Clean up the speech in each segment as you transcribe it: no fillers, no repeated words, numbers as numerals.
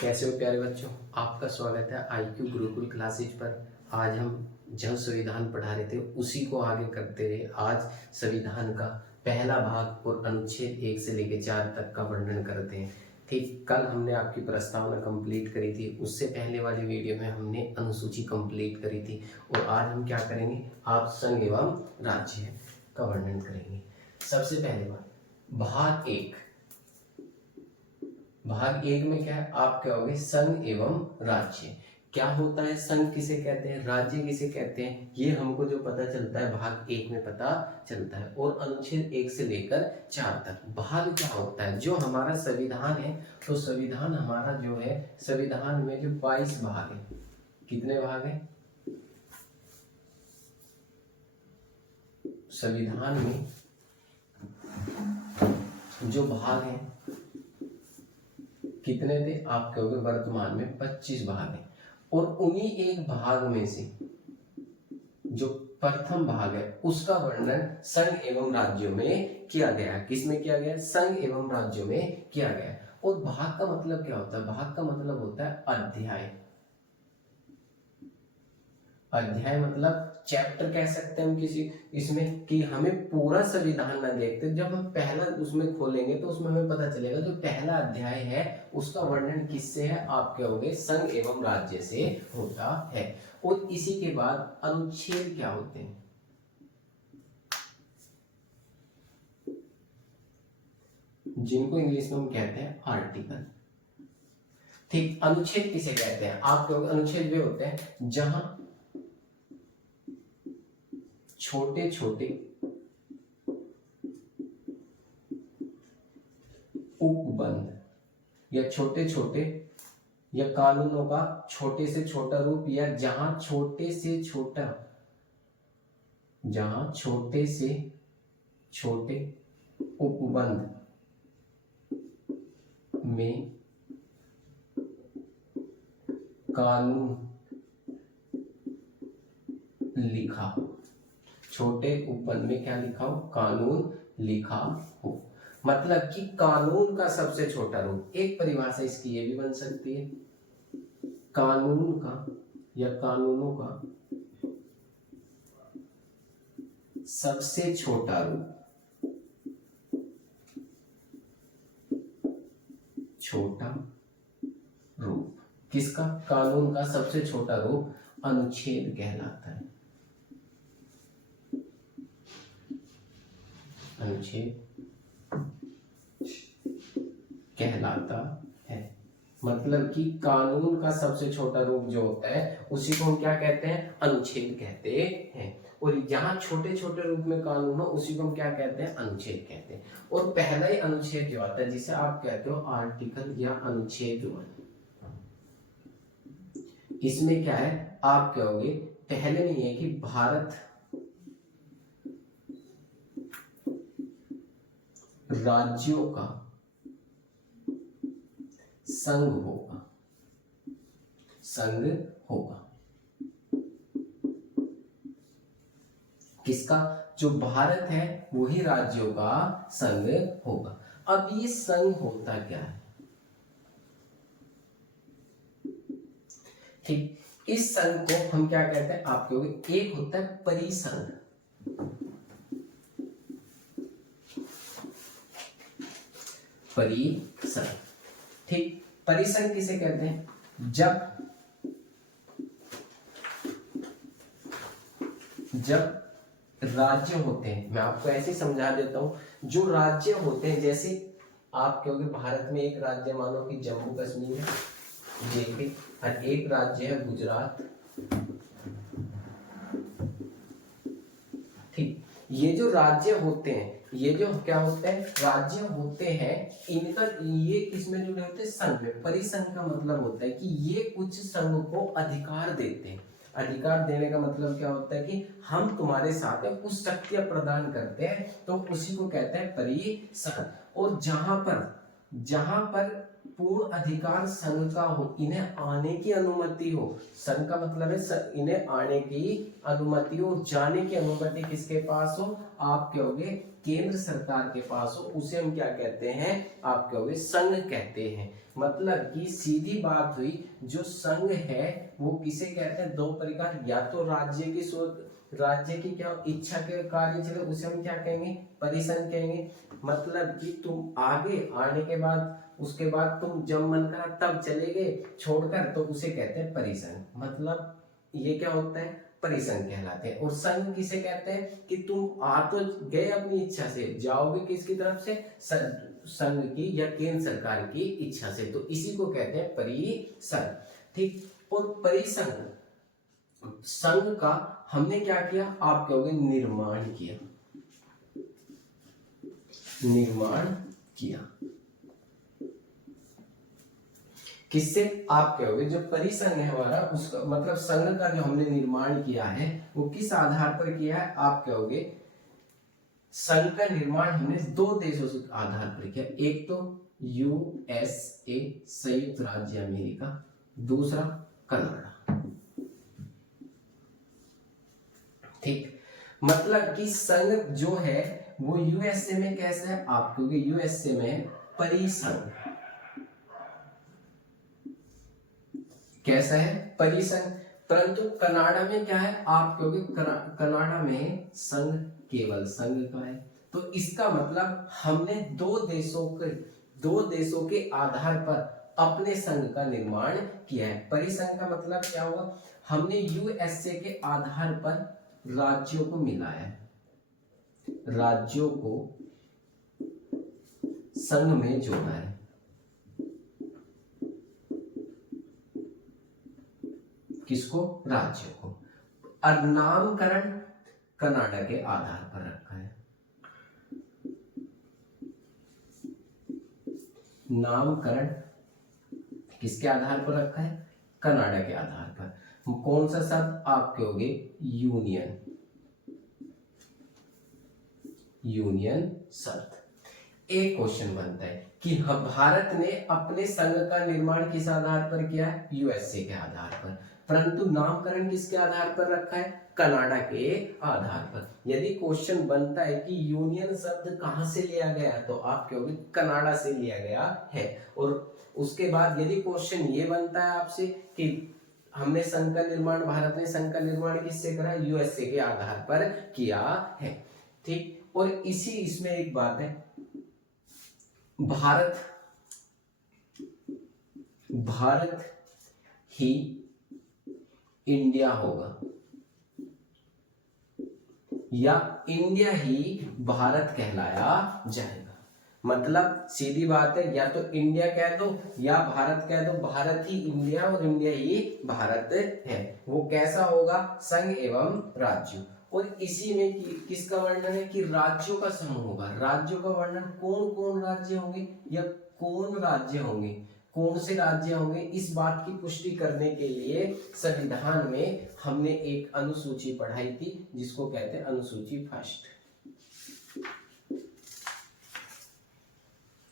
कैसे हो प्यारे बच्चों। आपका स्वागत है आईक्यू गुरुकुल क्लासेज पर। आज हम जन संविधान पढ़ा रहे थे, उसी को आगे करते हुए आज संविधान का पहला भाग और अनुच्छेद 1 से लेकर 4 तक का वर्णन करते हैं। ठीक, कल हमने आपकी प्रस्तावना कंप्लीट करी थी, उससे पहले वाली वीडियो में हमने अनुसूची कंप्लीट करी थी और आज हम क्या करेंगे, आप संघ एवं राज्य का वर्णन करेंगे। सबसे पहले बात, भाग एक में क्या है, आप कहोगे संघ एवं राज्य। क्या होता है, संघ किसे कहते हैं, राज्य किसे कहते हैं, ये हमको जो पता चलता है भाग एक में पता चलता है। और अनुच्छेद 1 से लेकर 4 तक भाग क्या होता है, जो हमारा संविधान है, तो संविधान हमारा जो है, संविधान में जो 22 भाग है, कितने भाग है संविधान में, जो भाग है कितने थे, आप कहोगे वर्तमान में 25 भाग है। और उन्हीं एक भाग में से जो प्रथम भाग है उसका वर्णन संघ एवं राज्यों में किया गया है। किसमें किया गया है, संघ एवं राज्यों में किया गया है। और भाग का मतलब क्या होता है, भाग का मतलब होता है अध्याय। अध्याय मतलब चैप्टर कह सकते हैं हम किसी इसमें, कि हमें पूरा संविधान ना देखते, जब हम पहला उसमें खोलेंगे तो उसमें हमें पता चलेगा जो पहला अध्याय है उसका वर्णन किससे है, आप कहोगे संघ एवं राज्य से होता है। और इसी के बाद अनुच्छेद क्या होते हैं, जिनको इंग्लिश में हम कहते हैं आर्टिकल। ठीक, अनुच्छेद किसे कहते हैं, आप कहोगे अनुच्छेद वे होते हैं जहां छोटे छोटे उपबंध या छोटे छोटे या कानूनों का छोटे से छोटा रूप, या जहां छोटे से छोटे उपबंध में कानून लिखा हो, छोटे उपबंध में क्या लिखा हो, कानून लिखा हो। मतलब कि कानून का सबसे छोटा रूप, एक परिभाषा इसकी ये भी बन सकती है, कानून का या कानूनों का सबसे छोटा रूप, छोटा रूप किसका, कानून का सबसे छोटा रूप अनुच्छेद कहलाता है। अनुच्छेद कहलाता है, मतलब कि कानून का सबसे छोटा रूप जो होता है उसी को हम क्या कहते हैं, अनुच्छेद कहते हैं। और जहां छोटे छोटे रूप में कानून हो उसी को हम क्या कहते हैं, अनुच्छेद कहते हैं। और पहला ही अनुच्छेद जो आता है जिसे आप कहते हो आर्टिकल या अनुच्छेद 1, इसमें क्या है, आप कहोगे पहले में ये कि भारत राज्यों का संघ होगा, संघ होगा किसका, जो भारत है वही राज्यों का संघ होगा। अब ये संघ होता क्या है, ठीक, इस संघ को हम क्या कहते हैं, आप कहोगे एक होता है परिसंघ, परिसंघ। ठीक, परिसंघ किसे कहते हैं, जब राज्य होते हैं, मैं आपको ऐसे समझा देता हूं, जो राज्य होते हैं, जैसे आप कहोगे भारत में एक राज्य मानो कि जम्मू कश्मीर है, जेके, और एक राज्य है गुजरात। ठीक, ये जो राज्य होते हैं, ये जो क्या होते हैं, राज्य होते हैं, इनका ये किसमें जुड़े होते हैं, संघ में। परिसंघ का मतलब होता है कि ये कुछ संघ को अधिकार देते हैं। अधिकार देने का मतलब क्या होता है कि हम तुम्हारे साथ है कुछ शक्तियां प्रदान करते हैं, तो उसी को कहते हैं परिसंघ। और जहां पर पूर्ण अधिकार संघ का हो, इन्हें आने की अनुमति हो। संघ का मतलब है इन्हें आने की अनुमति हो, जाने की अनुमति किसके पास हो? आप कहोगे केंद्र सरकार के पास हो, उसे हम क्या कहते हैं? आप कहोगे संघ कहते हैं। मतलब कि सीधी बात हुई, जो संघ है वो किसे कहते हैं? दो प्रकार, या तो राज्य की क्या इच्छा के कार्य चले, उसे हम क्या कहेंगे? परिसंघ कहेंगे। मतलब कि तुम आगे आने के बाद, उसके बाद तुम जब मन करा तब चले गए छोड़कर, तो उसे कहते हैं परिसंघ। मतलब ये क्या होता है? परिसंघ कहलाते हैं। और संघ किसे कहते हैं? कि तुम आ तो गए अपनी इच्छा से, जाओगे किसकी तरफ से? संघ की या केंद्र सरकार की इच्छा से, तो इसी को कहते हैं परिसंघ। ठीक। और परिसंघ संघ का हमने क्या किया? आप कहोगे निर्माण किया। निर्माण किया किससे? आप कहोगे जो परिसंघ है हमारा, उसका मतलब संघ का जो हमने निर्माण किया है वो किस आधार पर किया है? आप कहोगे संघ का निर्माण हमने दो देशों के आधार पर किया। एक तो यूएसए, संयुक्त राज्य अमेरिका, दूसरा कनाडा। ठीक। मतलब कि संघ जो है वो यूएसए में कैसा है? आप कहोगे यूएसए में परिसंघ। कैसा है? परिसंघ। परंतु कनाडा में क्या है? आप कहोगे कनाडा में संघ केवल संघ का है। तो इसका मतलब हमने दो देशों के आधार पर अपने संघ का निर्माण किया है। परिसंघ का मतलब क्या हुआ? हमने यूएसए के आधार पर राज्यों को मिलाया है, राज्यों को संघ में जोड़ा है। किसको? राज्यों को। और नामकरण कनाडा के आधार पर रखा है। नामकरण किसके आधार पर रखा है? कनाडा के आधार पर। कौन सा शब्द? आप कहोगे यूनियन। यूनियन शब्द। एक क्वेश्चन बनता है कि भारत ने अपने संघ का निर्माण किस आधार पर किया है? यूएसए के आधार पर। परंतु नामकरण किसके आधार पर रखा है? कनाडा के आधार पर। यदि क्वेश्चन बनता है कि यूनियन शब्द कहां से लिया गया, तो आप कहोगे कनाडा से लिया गया है। और उसके बाद यदि क्वेश्चन ये बनता है आपसे कि हमने संघ का निर्माण, भारत ने संघ का निर्माण किससे करा? यूएसए के आधार पर किया है। ठीक। और इसी इसमें एक बात है, भारत ही इंडिया होगा या इंडिया ही भारत कहलाया जाएगा। मतलब सीधी बात है, या तो इंडिया कह दो या भारत कह दो। भारत ही इंडिया और इंडिया ही भारत है। वो कैसा होगा? संघ एवं राज्य। और इसी में किसका वर्णन है? कि राज्यों का समूह होगा। राज्यों का वर्णन, कौन कौन राज्य होंगे या कौन राज्य होंगे, कौन से राज्य होंगे, इस बात की पुष्टि करने के लिए संविधान में हमने एक अनुसूची पढ़ाई थी, जिसको कहते हैं अनुसूची फर्स्ट।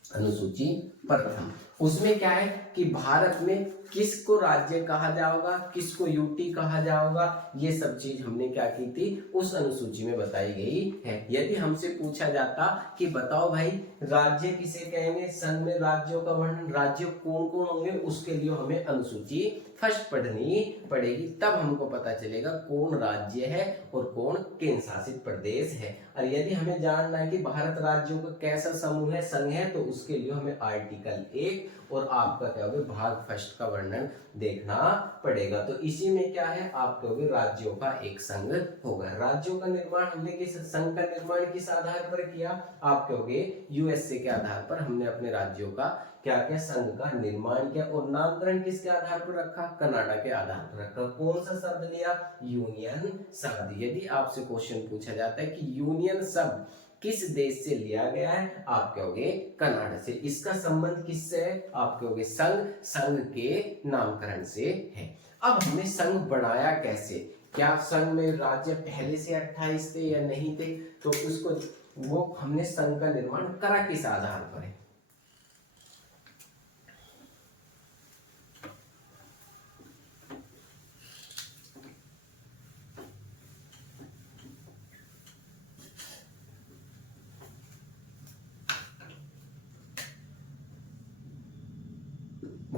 अनुसूची प्रथम। उसमें क्या है कि भारत में किसको राज्य कहा जाएगा, किसको यूटी कहा जाएगा, ये सब चीज हमने क्या की थी? उस अनुसूची में बताई गई है। यदि हमसे पूछा जाता कि बताओ भाई राज्य किसे कहेंगे, संघ में राज्यों का वर्णन, राज्य कौन कौन होंगे, उसके लिए हमें अनुसूची फर्स्ट पढ़नी पड़ेगी। तब हमको पता चलेगा कौन राज्य है और कौन केंद्र शासित प्रदेश है। और यदि हमें जानना है कि भारत राज्यों का कैसा समूह है, संघ है, तो उसके लिए हमें आर्टिकल 1 और आपका क्या होगा भाग फर्स्ट का वर्णन देखना पड़ेगा। तो इसी में क्या है? आप कहोगे राज्यों का एक संघ होगा। राज्यों का निर्माण हमने किस संघ का निर्माण किस आधार पर किया? आप कहोगे यूएसए के आधार पर हमने अपने राज्यों का क्या क्या संघ का निर्माण किया। और नामकरण किसके आधार पर रखा? कनाडा के आधार पर रखा। कौन सा शब्द लिया? यूनियन शब्द। यदि आपसे क्वेश्चन पूछा जाता है कि यूनियन शब्द किस देश से लिया गया है, आप कहोगे कनाडा से। इसका संबंध किससे है? आप कहोगे संघ के नामकरण से है। अब हमने संघ बनाया कैसे? क्या संघ में राज्य पहले से 28 थे या नहीं थे? तो उसको वो हमने संघ का निर्माण करा किस आधार पर है?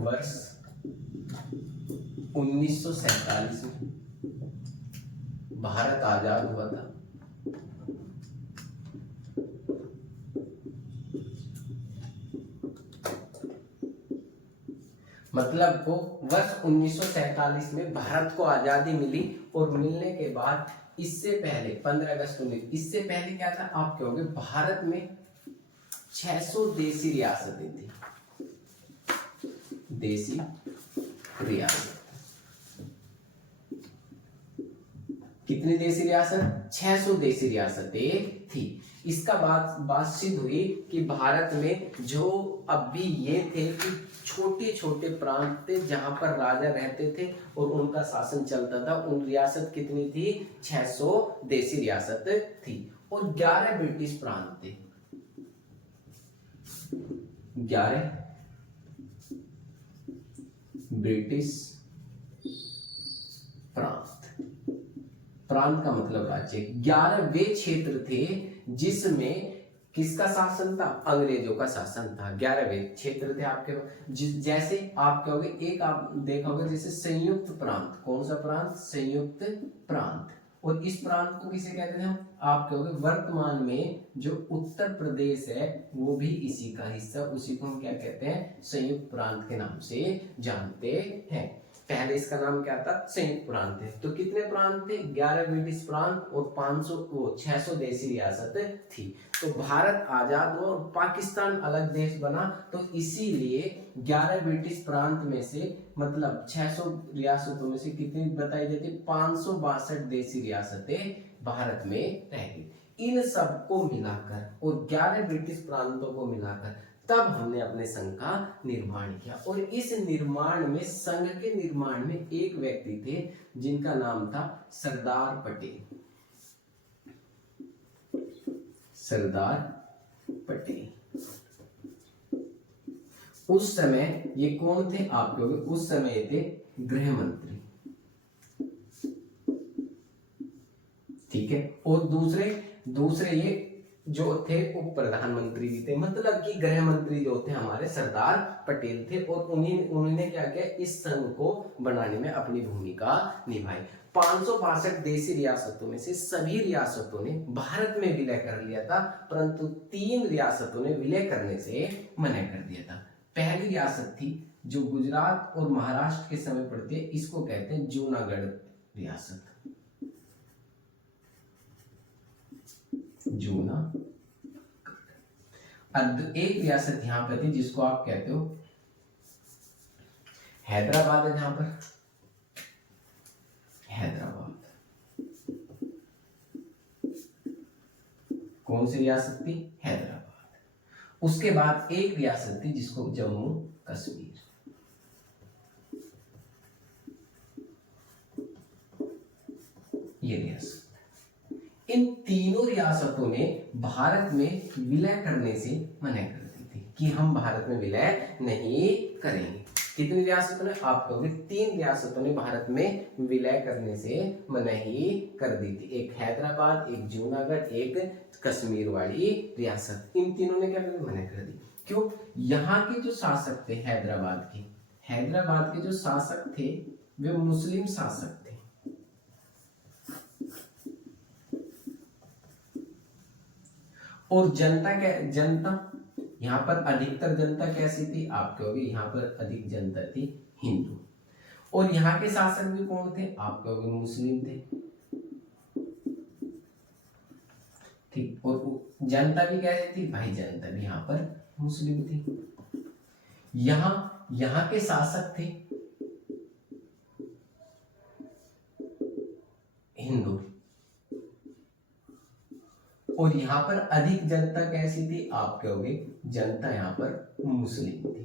वर्ष 1947 में भारत आजाद हुआ था। मतलब को वर्ष 1947 में भारत को आजादी मिली और मिलने के बाद इससे पहले 15 अगस्त 19 इससे पहले क्या था आप कहोगे भारत में 600 देसी रियासतें थी। देसी रियासत कितनी देसी रियासत 600 देसी रियासतें थी। इसका बात सिद्ध हुई कि भारत में जो अब भी ये थे कि छोटे छोटे प्रांत थे जहां पर राजा रहते थे और उनका शासन चलता था। उन रियासत कितनी थी 600 देसी रियासत थी और 11 ब्रिटिश प्रांत थे। 11 ब्रिटिश प्रांत, प्रांत का मतलब राज्य। 11 वे क्षेत्र थे जिसमें किसका शासन था अंग्रेजों का शासन था। 11 वे क्षेत्र थे आपके। जैसे आप कहोगे एक आप देखा होगा जैसे संयुक्त प्रांत। कौन सा प्रांत संयुक्त प्रांत। और इस प्रांत को किसे कहते हैं आप कहोगे वर्तमान में जो उत्तर प्रदेश है वो भी इसी का हिस्सा। उसी को हम क्या कहते हैं संयुक्त प्रांत के नाम से जानते हैं। पहले इसका नाम क्या था संयुक्त प्रांत है। तो कितने प्रांत थे 11 ब्रिटिश प्रांत और 600 देसी रियासत थी। तो भारत आजाद हुआ और पाकिस्तान अलग देश बना तो इसीलिए 11 ब्रिटिश प्रांत में से मतलब 600 रियासतों में से कितनी बताई जाती 562 देसी रियासतें भारत में रह गई। इन सबको मिलाकर और 11 ब्रिटिश प्रांतों को मिलाकर तब हमने अपने संघ का निर्माण किया। और इस निर्माण में संघ के निर्माण में एक व्यक्ति थे जिनका नाम था सरदार पटेल। सरदार पटेल उस समय ये कौन थे आप कहोगे उस समय थे गृह मंत्री। ठीक है। और दूसरे ये जो थे वो प्रधानमंत्री भी थे। मतलब कि गृह मंत्री जो थे हमारे सरदार पटेल थे और उन्होंने क्या किया इस संघ को बनाने में अपनी भूमिका निभाई। 562 देसी रियासतों में से सभी रियासतों ने भारत में विलय कर लिया था परंतु 3 रियासतों ने विलय करने से मना कर दिया था। पहली रियासत थी जो गुजरात और महाराष्ट्र के समय पड़ती है, इसको कहते हैं जूनागढ़ रियासत। जूनागढ़। एक रियासत यहां पर थी जिसको आप कहते हो हैदराबाद है। जहां पर हैदराबाद कौन सी रियासत थी हैदराबाद। उसके बाद एक रियासत थी जिसको जम्मू कश्मीर। ये रियासत इन तीनों रियासतों ने भारत में विलय करने से मना कर दी थी कि हम भारत में विलय नहीं करेंगे। कितनी रियासतों ने आप कहोगे 3 रियासतों ने भारत में विलय करने से मनाही कर दी थी। एक हैदराबाद, एक जूनागढ़, एक कश्मीर वाली रियासत। इन तीनों ने क्या मना कर दी। क्यों? यहाँ के जो शासक थे हैदराबाद के जो शासक थे वे मुस्लिम शासक थे। और जनता यहाँ पर अधिकतर जनता कैसी थी आप कहोगे यहाँ पर अधिक जनता थी हिंदू। और यहाँ के शासक भी कौन थे आप कहोगे मुस्लिम थे। ठीक। और जनता भी कैसी थी भाई जनता भी यहाँ पर मुस्लिम थी। यहाँ के शासक थे हिंदू और यहाँ पर अधिक जनता कैसी थी आप कहोगे जनता यहाँ पर मुस्लिम थी।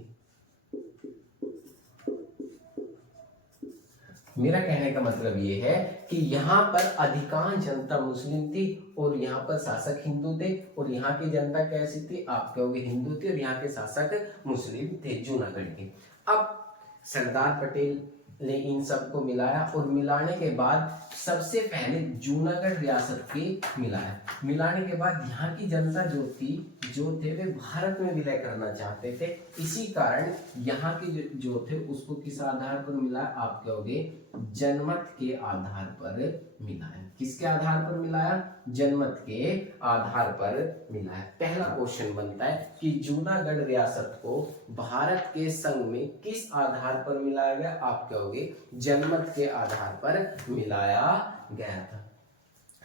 मेरा कहने का मतलब ये है कि यहाँ पर अधिकांश जनता मुस्लिम थी और यहाँ पर शासक हिंदू थे। और यहाँ की जनता कैसी थी आप कहोगे हिंदू थी और यहाँ के शासक मुस्लिम थे जूनागढ़ के। अब सरदार पटेल ने इन सबको मिलाया और मिलाने के बाद सबसे पहले जूनागढ़ रियासत के मिलाया। मिलाने के बाद यहाँ की जनता जो थे वे भारत में विलय करना चाहते थे। इसी कारण यहाँ के जो थे उसको किस आधार पर मिलाया, आप कहोगे जनमत के आधार पर मिलाया। किसके आधार पर मिलाया, जनमत के आधार पर मिलाया। पहला क्वेश्चन बनता है कि जूनागढ़ रियासत को भारत के संघ में किस आधार पर मिलाया गया, आप कहोगे जनमत के आधार पर मिलाया गया था।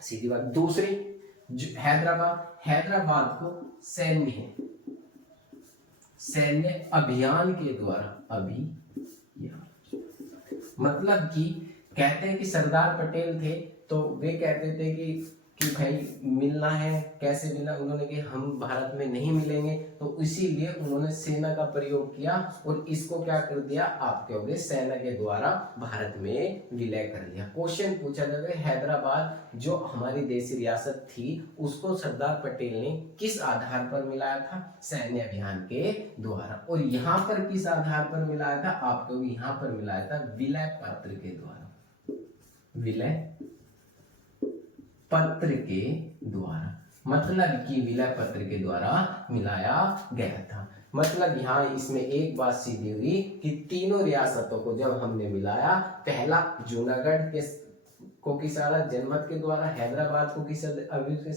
सीधी बात। दूसरी, हैदराबाद को सैन्य अभियान के द्वारा मतलब कि कहते हैं कि सरदार पटेल थे तो वे कहते थे कि भाई मिलना है। कैसे मिला, उन्होंने कि हम भारत में नहीं मिलेंगे, तो इसीलिए उन्होंने सेना का प्रयोग किया और इसको क्या कर दिया, आप कहोगे सेना के द्वारा भारत में विलय कर लिया। क्वेश्चन पूछा जाएगा हैदराबाद जो हमारी देशी रियासत थी उसको सरदार पटेल ने किस आधार पर मिलाया था, सैन्य अभियान के द्वारा। और यहाँ पर किस आधार पर मिलाया था, आप कहोगे यहाँ पर मिलाया था विलय पत्र के द्वारा। विलय पत्र के द्वारा मतलब कि विलय पत्र के द्वारा मिलाया गया था। मतलब यहाँ इसमें एक बात सीधी हुई कि तीनों रियासतों को जब हमने मिलाया, पहला जूनागढ़ के को किस आधार, जनमत के द्वारा, हैदराबाद को किस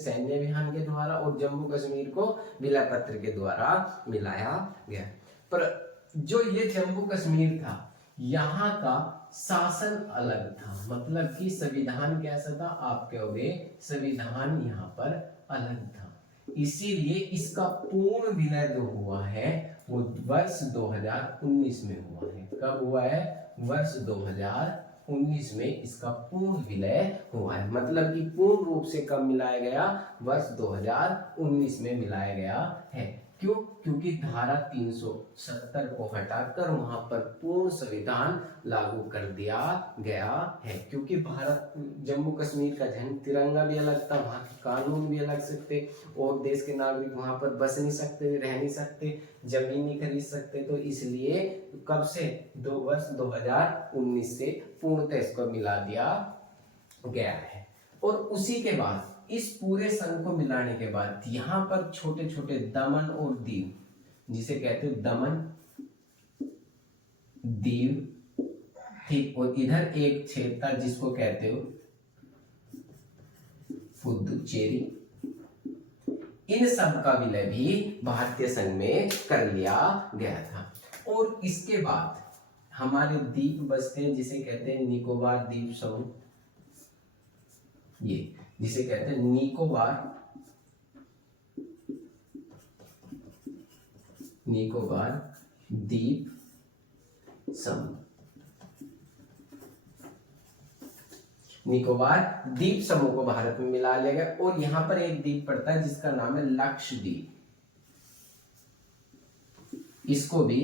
सैन्य अभियान के द्वारा और जम्मू कश्मीर को विलय पत्र के द्वारा मिलाया गया। पर जो ये जम्मू कश्मीर था यहाँ का शासन अलग था, मतलब कि संविधान कैसा था, आप कहोगे संविधान यहाँ पर अलग था। इसीलिए इसका पूर्ण विलय जो हुआ है वो वर्ष 2019 में हुआ है। कब हुआ है, वर्ष 2019 में इसका पूर्ण विलय हुआ है। मतलब कि पूर्ण रूप से कब मिलाया गया, वर्ष 2019 में मिलाया गया है। क्यों, क्योंकि धारा 370 को हटाकर वहां पर पूर्ण संविधान लागू कर दिया गया है। क्योंकि भारत जम्मू कश्मीर का झंडा तिरंगा भी अलग था, वहां के कानून भी अलग सकते और देश के नागरिक वहां पर बस नहीं सकते, रह नहीं सकते, जमीन नहीं खरीद सकते। तो इसलिए कब से, वर्ष 2019 से पूर्णतः इसको मिला दिया गया है। और उसी के बाद इस पूरे संघ को मिलाने के बाद यहाँ पर छोटे छोटे दमन और दीव, जिसे कहते हो दमन दीव, ठीक, और इधर एक क्षेत्र था जिसको कहते हो पुदुचेरी, इन सब का विलय भी भारतीय संघ में कर लिया गया था। और इसके बाद हमारे द्वीप बसते हैं जिसे कहते हैं निकोबार द्वीप समूह, ये जिसे कहते हैं निकोबार द्वीप समूह। निकोबार द्वीप समूह को भारत में मिला लिया गया। और यहां पर एक द्वीप पड़ता है जिसका नाम है लक्षद्वीप, इसको भी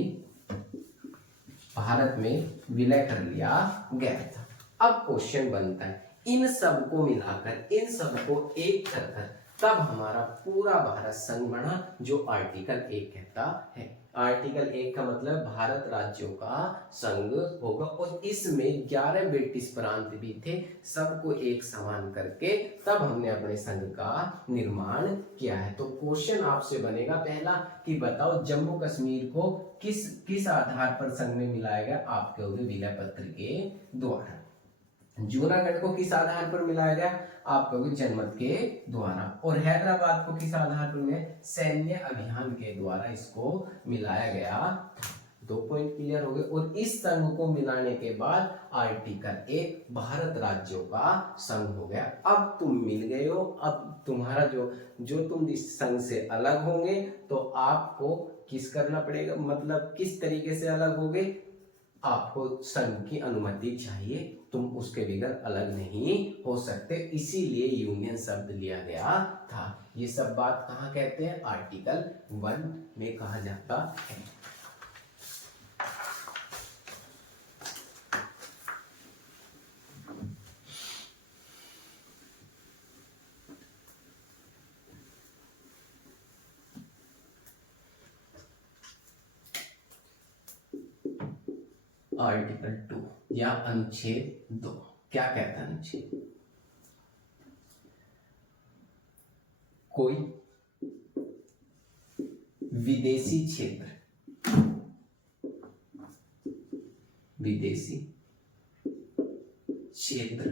भारत में विलय कर लिया गया था। अब क्वेश्चन बनता है इन सब को मिलाकर, इन सब को एक कर तब हमारा पूरा भारत संघ बना, जो आर्टिकल 1 कहता है। आर्टिकल 1 का मतलब भारत राज्यों का संघ होगा। और इसमें 11 ब्रिटिश प्रांत भी थे, सबको एक समान करके तब हमने अपने संघ का निर्माण किया है। तो क्वेश्चन आपसे बनेगा पहला कि बताओ जम्मू कश्मीर को किस आधार पर संघ में मिलाया गया, आप कहोगे विलय पत्र के द्वारा। जूनागढ़ को किस आधार पर मिलाया गया, आप कहोगे जनमत के द्वारा। और हैदराबाद को किस आधार पर मिलाया, सैन्य अभियान के द्वारा इसको मिलाया गया। 2 पॉइंट क्लियर हो गए। और इस संघ को मिलाने के बाद आर्टिकल 1 भारत राज्यों का संघ हो गया। अब तुम मिल गए हो, अब तुम्हारा जो तुम इस संघ से अलग होंगे तो आपको किस करना पड़ेगा, मतलब किस तरीके से अलग होगे, आपको संघ की अनुमति चाहिए, तुम उसके बगैर अलग नहीं हो सकते। इसीलिए यूनियन शब्द लिया गया था। ये सब बात कहाँ कहते हैं, आर्टिकल 1 में कहा जाता है। आर्टिकल 2 या अनुच्छेद 2। क्या कहता है अनुच्छेद? कोई विदेशी क्षेत्र, विदेशी क्षेत्र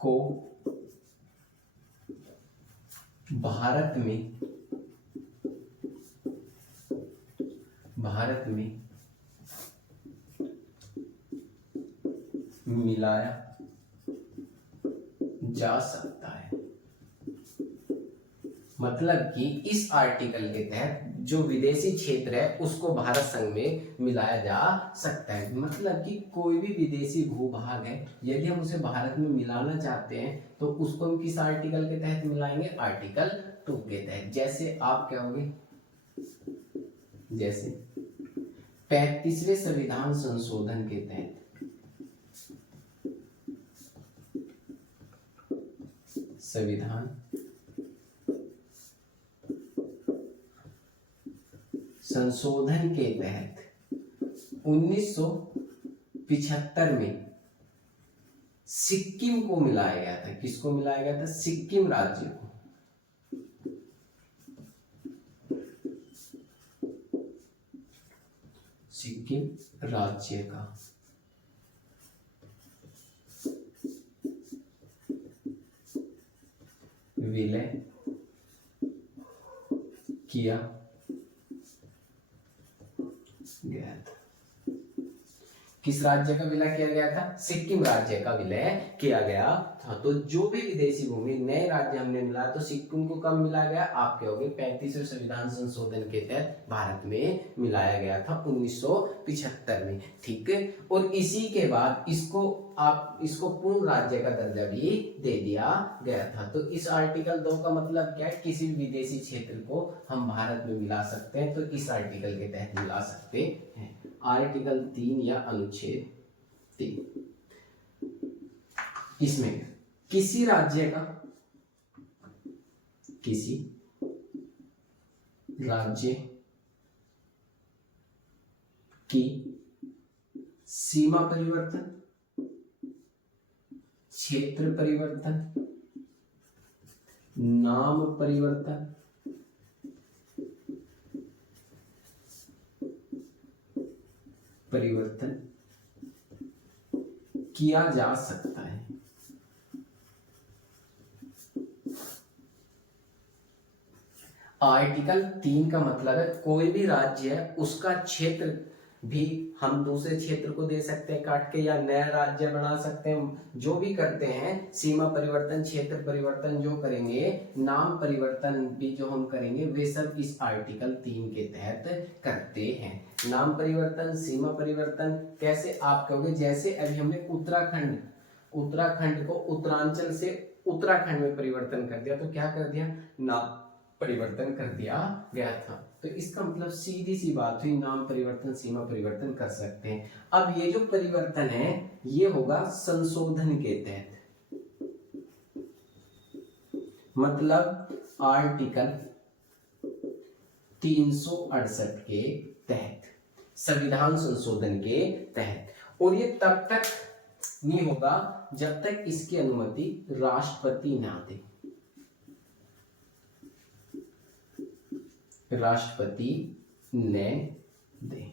को भारत में मिलाया जा सकता है। मतलब कि इस आर्टिकल के तहत जो विदेशी क्षेत्र है उसको भारत संघ में मिलाया जा सकता है। मतलब कि कोई भी विदेशी भूभाग है, यदि हम उसे भारत में मिलाना चाहते हैं तो उसको हम किस आर्टिकल के तहत मिलाएंगे? आर्टिकल 2 के तहत। जैसे आप कहोगे, जैसे 35वें संविधान संशोधन के तहत संविधान संशोधन के तहत 1975 में सिक्किम को मिलाया गया था। किसको मिलाया गया था? सिक्किम राज्य को। सिक्किम राज्य का विलय किया गया था। किस राज्य का विलय किया गया था? सिक्किम राज्य का विलय किया गया था। तो जो भी विदेशी भूमि नए राज्य हमने मिला, तो सिक्किम को कब मिलाया गया? आप कहोगे 35वें संविधान संशोधन के तहत भारत में मिलाया गया था 1975 में। ठीक है। और इसी के बाद इसको पूर्ण राज्य का दर्जा भी दे दिया गया था। तो इस आर्टिकल 2 का मतलब क्या है? किसी भी विदेशी क्षेत्र को हम भारत में मिला सकते हैं, तो इस आर्टिकल के तहत मिला सकते हैं। आर्टिकल 3 या अनुच्छेद 3, इसमें किसी राज्य की सीमा परिवर्तन, क्षेत्र परिवर्तन, नाम परिवर्तन, किया जा सकता है। आर्टिकल 3 का मतलब है कोई भी राज्य है उसका क्षेत्र भी हम दूसरे क्षेत्र को दे सकते हैं काट के, या नया राज्य बना सकते हैं। जो भी करते हैं सीमा परिवर्तन, क्षेत्र परिवर्तन जो करेंगे, नाम परिवर्तन भी जो हम करेंगे, वे सब इस आर्टिकल 3 के तहत करते हैं। नाम परिवर्तन, सीमा परिवर्तन कैसे? आप कहोगे जैसे अभी हमने उत्तराखंड को उत्तरांचल से उत्तराखंड में परिवर्तन कर दिया, तो क्या कर दिया? नाम परिवर्तन कर दिया गया था। तो इसका मतलब सीधी सी बात हुई, नाम परिवर्तन, सीमा परिवर्तन कर सकते हैं। अब ये जो परिवर्तन है ये होगा संशोधन के तहत, मतलब आर्टिकल 368 के तहत, संविधान संशोधन के तहत। और ये तब तक नहीं होगा जब तक इसकी अनुमति राष्ट्रपति ना दे। राष्ट्रपति ने दे।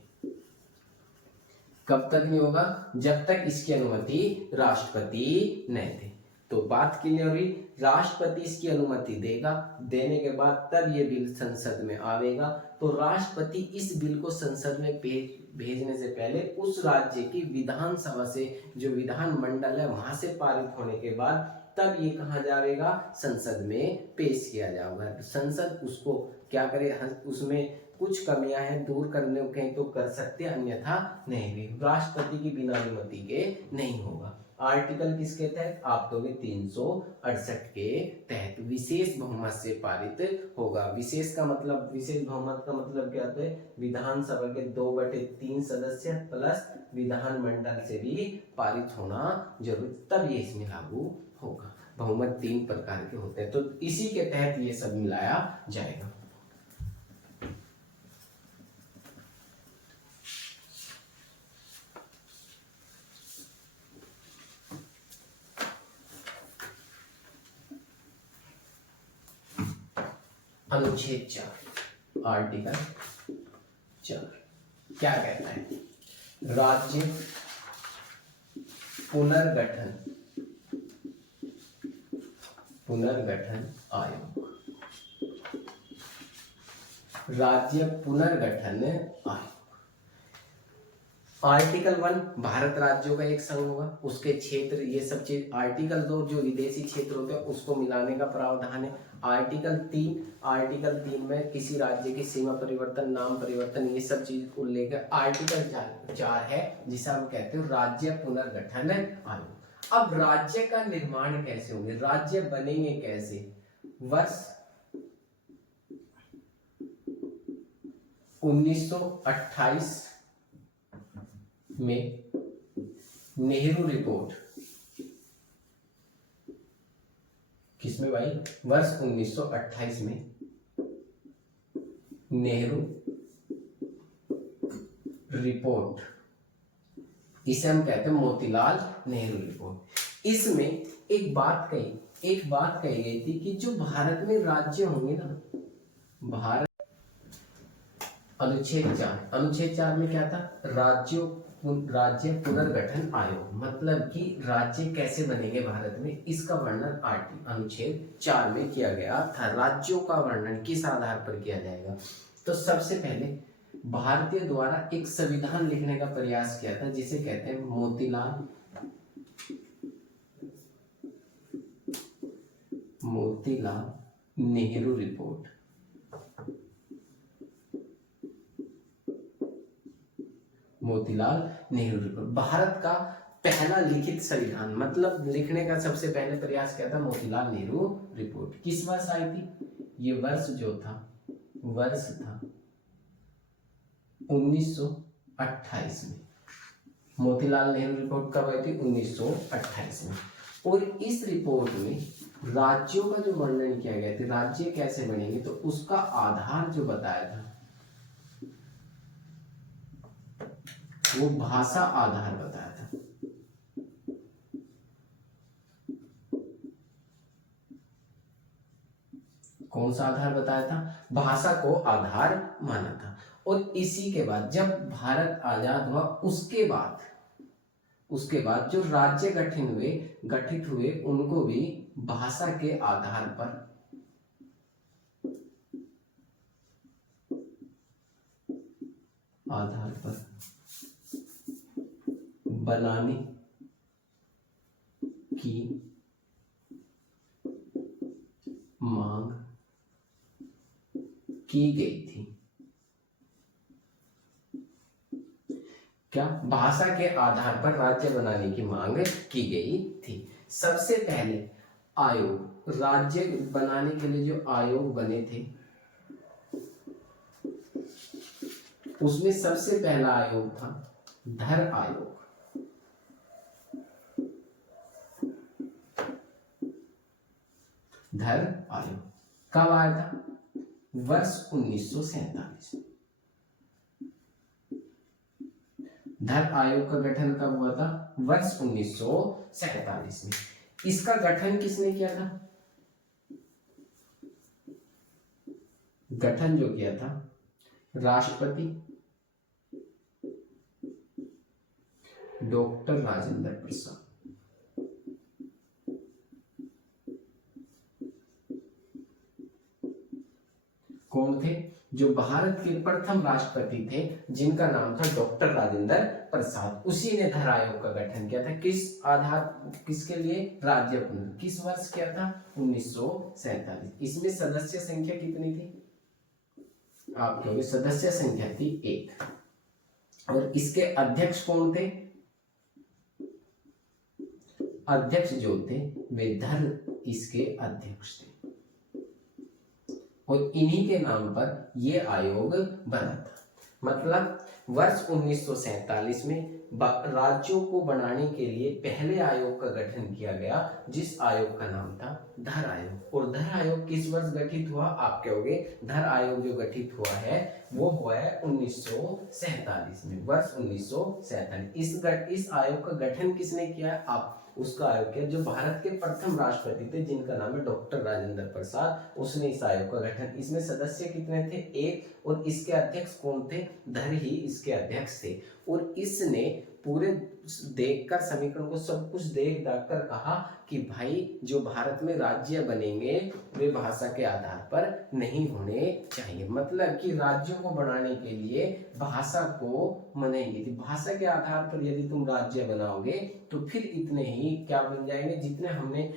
कब तक नहीं होगा? जब तक इसकी अनुमति राष्ट्रपति ने दे। तो बात क्लियर हुई, राष्ट्रपति इसकी अनुमति देगा, देने के बाद तब ये बिल संसद में आवेगा। तो राष्ट्रपति इस बिल को संसद में भेजने से पहले उस राज्य की विधानसभा से, जो विधान मंडल है, वहां से पारित होने के बाद तब ये कहा जाएगा, संसद में पेश किया जाएगा। संसद उसको क्या करे? उसमें कुछ कमियां हैं दूर करने के तो कर सकते, अन्यथा नहीं भी। राष्ट्रपति की बिना अनुमति के नहीं होगा। आर्टिकल किसके तहत? आप कहोगे 368 के तहत विशेष बहुमत से पारित होगा। विशेष बहुमत का मतलब क्या होता है? विधानसभा के 2/3 सदस्य प्लस विधान मंडल से भी पारित होना जरूरी, तब ये इसमें लागू होगा। बहुमत 3 प्रकार के होते हैं, तो इसी के तहत ये सब मिलाया जाएगा। अनुच्छेद 4 आर्टिकल 4 क्या कहता है? राज्य पुनर्गठन आयोग। राज्य पुनर्गठन आयोग। आर्टिकल 1 भारत राज्यों का एक संघ होगा, उसके क्षेत्र ये सब चीज। आर्टिकल 2 जो विदेशी क्षेत्र होते हैं उसको मिलाने का प्रावधान है। आर्टिकल 3 में किसी राज्य की सीमा परिवर्तन, नाम परिवर्तन, ये सब चीज को लेकर। आर्टिकल 4 है जिसे हम कहते हैं राज्य पुनर्गठन आयोग। अब राज्य का निर्माण कैसे होंगे, राज्य बनेंगे कैसे? वर्ष 1928 में नेहरू रिपोर्ट, किसमें भाई? वर्ष 1928 में नेहरू रिपोर्ट, इसे हम कहते हैं मोतीलाल नेहरू रिपोर्ट। इसमें एक बात कही गई थी कि जो भारत में राज्य होंगे ना, भारत अनुच्छेद 4 में क्या था? राज्य पुनर्गठन आयोग, मतलब कि राज्य कैसे बनेंगे भारत में, इसका वर्णन अनुच्छेद 4 में किया गया था। राज्यों का वर्णन किस आधार पर किया जाएगा? तो सबसे पहले भारतीय द्वारा एक संविधान लिखने का प्रयास किया था जिसे कहते हैं मोतीलाल नेहरू रिपोर्ट। मोतीलाल नेहरू रिपोर्ट भारत का पहला लिखित संविधान, मतलब लिखने का सबसे पहले प्रयास किया था मोतीलाल नेहरू रिपोर्ट। किस वर्ष आई थी? ये वर्ष था 1928 में। मोतीलाल नेहरू रिपोर्ट कब आई थी? 1928 में। और इस रिपोर्ट में राज्यों का जो वर्णन किया गया था, राज्य कैसे बनेंगे, तो उसका आधार जो बताया था वो भाषा आधार बताया था। कौन सा आधार बताया था? भाषा को आधार माना था। और इसी के बाद जब भारत आजाद हुआ उसके बाद जो राज्य गठित हुए उनको भी भाषा के आधार पर बनाने की मांग की गई थी। क्या? भाषा के आधार पर राज्य बनाने की मांग की गई थी। सबसे पहले आयोग, राज्य बनाने के लिए जो आयोग बने थे उसमें सबसे पहला आयोग था धर आयोग। धर आयोग कब आया था? वर्ष 1947। धर आयोग का गठन कब हुआ था? वर्ष 1947 में। इसका गठन किसने किया था? गठन जो किया था राष्ट्रपति डॉक्टर राजेंद्र प्रसाद। कौन थे? जो भारत के प्रथम राष्ट्रपति थे जिनका नाम था डॉक्टर राजेंद्र प्रसाद, उसी ने धर आयोग का गठन किया था। किसके लिए? राज्य पुनर्गठन। किस वर्ष किया था? 1947। इसमें सदस्य संख्या कितनी थी? आप कहोगे सदस्य संख्या थी 1। और इसके अध्यक्ष कौन थे? अध्यक्ष जो थे वे धर इसके अध्यक्ष थे और इन्हीं के नाम पर यह आयोग बना था। मतलब वर्ष 1947 में राज्यों को बनाने के लिए पहले आयोग का गठन किया गया, जिस आयोग का नाम था धर आयोग। और धर आयोग किस वर्ष गठित हुआ? आप कहोगे धर आयोग जो गठित हुआ है वो हुआ है 1947 में, वर्ष 1947। इस आयोग का गठन किसने किया? आप उसका आयोग किया जो भारत के प्रथम राष्ट्रपति थे, जिनका नाम है डॉक्टर राजेंद्र प्रसाद, उसने इस आयोग का गठन। इसमें सदस्य कितने थे? एक। और इसके अध्यक्ष कौन थे? धर ही इसके अध्यक्ष थे। और इसने पूरे देखकर समीकरण को सब कुछ देख दाख कर कहा कि भाई जो भारत में राज्य बनेंगे वे भाषा के आधार पर नहीं होने चाहिए। मतलब कि राज्यों को बनाने के लिए भाषा को मनाएंगे। भाषा के आधार पर यदि तुम राज्य बनाओगे तो फिर इतने ही क्या बन जाएंगे, जितने हमने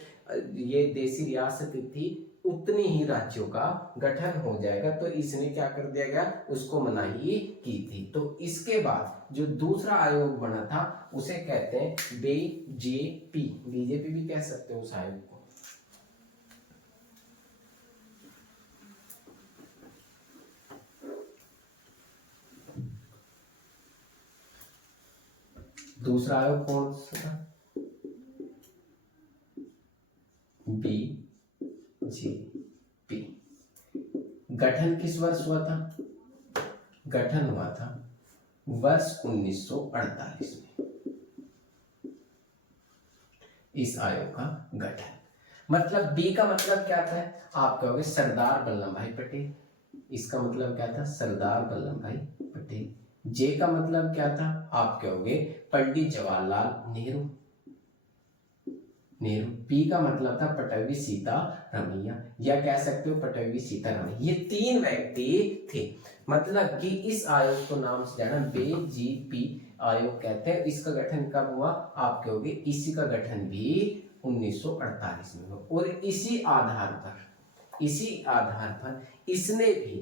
ये देशी रियासत थी उतनी ही राज्यों का गठन हो जाएगा। तो इसने क्या कर दिया गया, उसको मनाही की थी। तो इसके बाद जो दूसरा आयोग बना था उसे कहते हैं बीजेपी। बीजेपी भी कह सकते हो उस आयोग को। दूसरा आयोग कौन सा था? बीजेपी। गठन किस वर्ष हुआ था? गठन हुआ था वर्ष 1948 में इस आयोग का गठन। मतलब बी का मतलब क्या था? आप कहोगे सरदार वल्लभ भाई पटेल। इसका मतलब क्या था? सरदार वल्लभ भाई पटेल। जे का मतलब क्या था? आप कहोगे पंडित जवाहरलाल नेहरू। नेहरू। पी का मतलब था पटवी सीतारमैया, या कह सकते हो पटवी सीतारमैया। ये तीन व्यक्ति थे। मतलब कि इस आयोग को नाम से जाना बीजेपी आयोग कहते हैं। इसका गठन कब हुआ? आप कहोगे इसी का गठन भी 1948 में हुआ। और इसी आधार पर इसने भी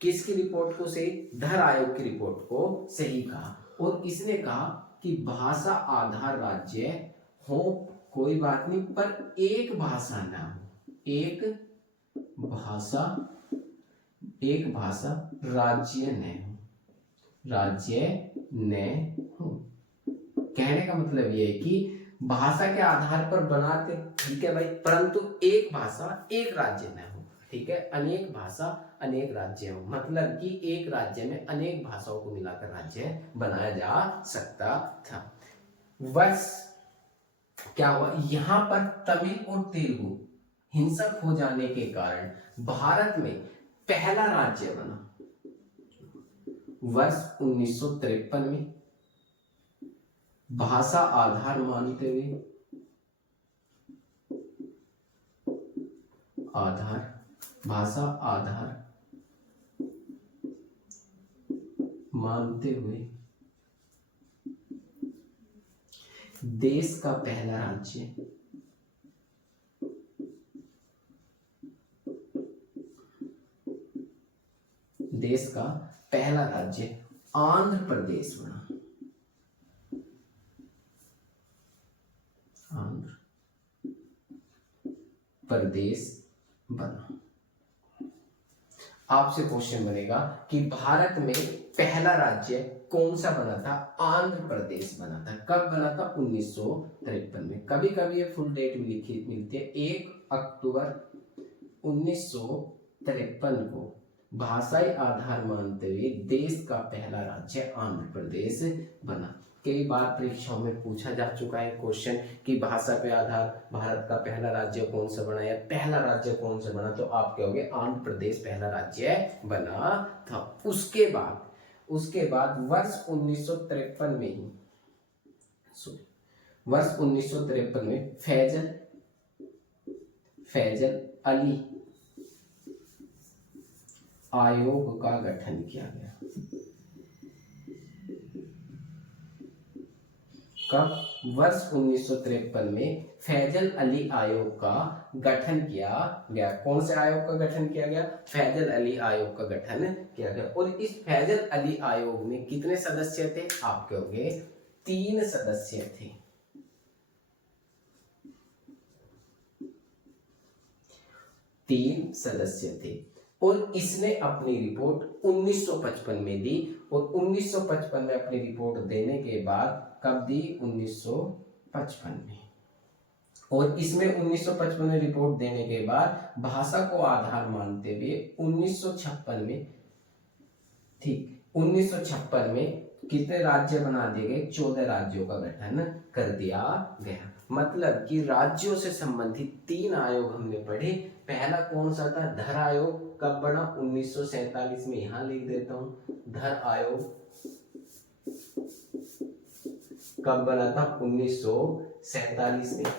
किसकी रिपोर्ट को सही? धर आयोग की रिपोर्ट को सही कहा। और इसने कहा कि भाषा आधार राज्य हो कोई बात नहीं, पर एक भाषा ना हो। एक भाषा राज्य न हो। कहने का मतलब ये है कि भाषा के आधार पर बनाते ठीक है भाई, परंतु एक भाषा एक राज्य न हो। ठीक है, अनेक भाषा अनेक राज्य हो। मतलब कि एक राज्य में अनेक भाषाओं को मिलाकर राज्य बनाया जा सकता था। वर्ष क्या हुआ? यहां पर तमिल और तेलुगु हिंसक हो जाने के कारण भारत में पहला राज्य बना वर्ष 1953 में। भाषा आधार मानते हुए भाषा आधार मानते हुए देश का पहला राज्य आंध्र प्रदेश बना। आंध्र प्रदेश बना। आपसे क्वेश्चन बनेगा कि भारत में पहला राज्य कौन सा बना था? आंध्र प्रदेश बना था। कब बना था? 1953 में। कभी कभी ये फुल डेट भी मिलती है। 1 अक्टूबर 1953 को भाषाई आधार मानते हुए देश का पहला राज्य आंध्र प्रदेश बना। कई बार परीक्षाओं में पूछा जा चुका है क्वेश्चन कि भाषा पे आधार भारत का पहला राज्य कौन सा बना या पहला राज्य कौन सा बना, तो आप कहोगे आंध्र प्रदेश पहला राज्य बना था। उसके बाद वर्ष 1953 में ही वर्ष 1953 में फैजल अली आयोग का गठन किया गया। कब? वर्ष 1953 में फैजल अली आयोग का गठन किया गया। कौन से आयोग का गठन किया गया? फैजल अली आयोग का गठन किया गया। और इस फैजल अली आयोग में कितने सदस्य थे? आप कहोगे 3 सदस्य थे। 3 सदस्य थे। और इसने अपनी रिपोर्ट 1955 में दी, और 1955 में अपनी रिपोर्ट देने के बाद कब दी? 1955 में। और इसमें 1955 में रिपोर्ट देने के बाद भाषा को आधार मानते हुए 1956 में, ठीक, 1956 में कितने राज्य बना दिए गए? 14 राज्यों का गठन कर दिया गया। मतलब कि राज्यों से संबंधित 3 आयोग हमने पढ़े। पहला कौन सा था? धर आयोग। कब बना? 1947 में। यहां लिख देता हूं, धर आयोग कब बना था? 1947 में।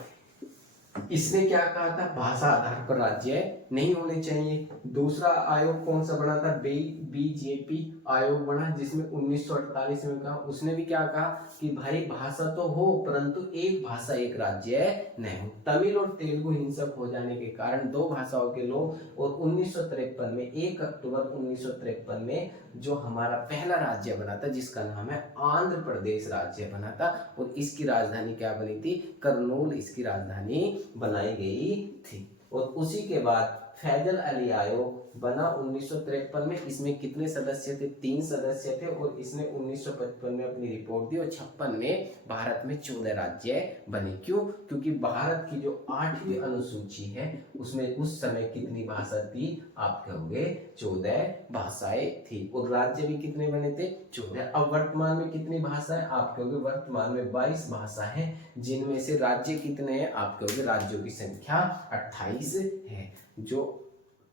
इसने क्या कहा था? भाषा आधार पर राज्य नहीं होने चाहिए। दूसरा आयोग कौन सा बना था? बीजेपी आयोग बना, जिसमें 1948 में कहा, उसने भी क्या कहा कि भाई भाषा तो हो परंतु एक भाषा एक राज्य नहीं हो। तमिल और तेलुगु हिंसक हो जाने के कारण 2 भाषाओं के लोग, और 1953 में 1 अक्टूबर 1953 में जो हमारा पहला राज्य बना था जिसका नाम है आंध्र प्रदेश राज्य बना था, और इसकी राजधानी क्या बनी थी? करनूल इसकी राजधानी बनाई गई थी। और उसी के बाद फैजल अली आयोग बना 1953 में। इसमें कितने सदस्य थे? 3 सदस्य थे, और इसने 1955 में अपनी रिपोर्ट दी, और 56 में भारत में 14 राज्य बने। क्यों? क्योंकि भारत की जो 8वीं अनुसूची है उसमें उस समय कितनी भाषा थी? आप कहोगे 14 भाषाएं थी, और राज्य भी कितने बने थे? 14। अब वर्तमान में कितनी भाषाएं? आप कहोगे वर्तमान में 22 भाषा है, जिनमें से राज्य कितने हैं? आप कहोगे राज्यों की संख्या 28 है। जो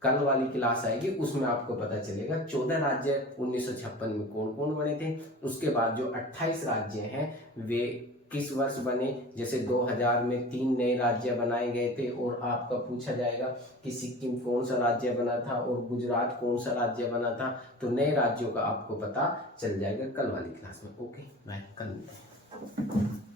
कल वाली क्लास आएगी उसमें आपको पता चलेगा 14 राज्य 1956 में कौन कौन बने थे। उसके बाद जो 28 राज्य हैं वे किस वर्ष बने? जैसे 2000 में 3 नए राज्य बनाए गए थे, और आपका पूछा जाएगा कि सिक्किम कौन सा राज्य बना था और गुजरात कौन सा राज्य बना था। तो नए राज्यों का आपको पता चल जाएगा कल वाली क्लास में। ओके, बाय, कल मिलते हैं।